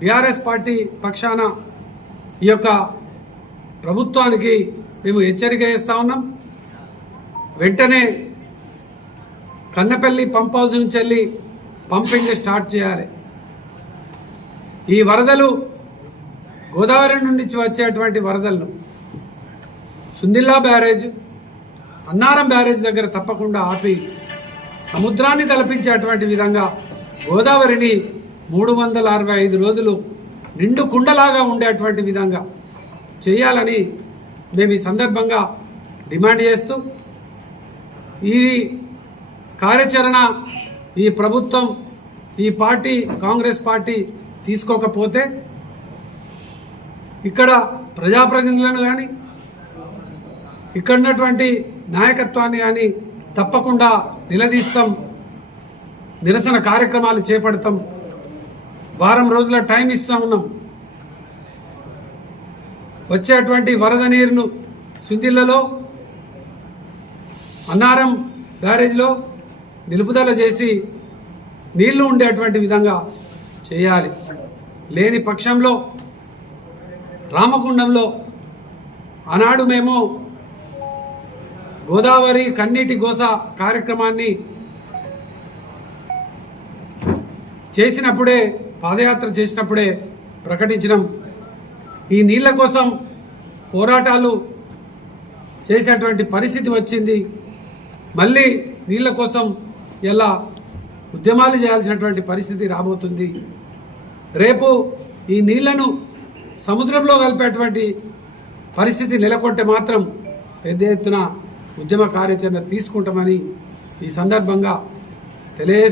BRS party పక్షాన ఈ యొక్క ప్రభుత్వానికి మేము హెచ్చరిక చేస్తా ఉన్నాం. వెంటనే కన్నపల్లి పంప్ హౌస్ నుంచి వెళ్ళి పంపింగ్ స్టార్ట్ చేయాలి. ఈ వరదలు గోదావరి నుండి వచ్చేటువంటి వరదలను సుందిల్లా బ్యారేజ్, అన్నారం బ్యారేజ్ దగ్గర తప్పకుండా ఆపి సముద్రాన్ని తలపించేటువంటి విధంగా గోదావరిని 365 రోజులు నిండు కుండలాగా ఉండేటువంటి విధంగా చేయాలని మేము ఈ సందర్భంగా డిమాండ్ చేస్తూ, ఈ కార్యాచరణ ఈ ప్రభుత్వం, ఈ పార్టీ కాంగ్రెస్ పార్టీ తీసుకోకపోతే ఇక్కడ ప్రజాప్రతినిధులను కానీ ఇక్కడ ఉన్నటువంటి నాయకత్వాన్ని కానీ తప్పకుండా నిలదీస్తాం, నిరసన కార్యక్రమాలు చేపడతాం. వారం రోజుల టైం ఇస్తా ఉన్నాం. వచ్చేటువంటి వరద నీరును సుందిళ్లలో, అన్నారం బ్యారేజ్లో నిలుపుదల చేసి నీళ్లు ఉండేటువంటి విధంగా చేయాలి. లేని పక్షంలో రామగుండంలో ఆనాడు మేము గోదావరి కన్నీటి గోస కార్యక్రమాన్ని చేసినప్పుడే, పాదయాత్ర చేసినప్పుడే ప్రకటించినాం. ఈ నీళ్ల కోసం పోరాటాలు చేసేటువంటి పరిస్థితి వచ్చింది. మళ్ళీ నీళ్ల కోసం ఎలా ఉద్యమాలు చేయాల్సినటువంటి పరిస్థితి రాబోతుంది. రేపు ఈ నీళ్లను సముద్రంలో కలిపేటువంటి పరిస్థితి నెలకొంటే మాత్రం పెద్ద ఎత్తున ఉద్యమ కార్యాచరణ తీసుకుంటామని ఈ సందర్భంగా తెలియజేస్తాం.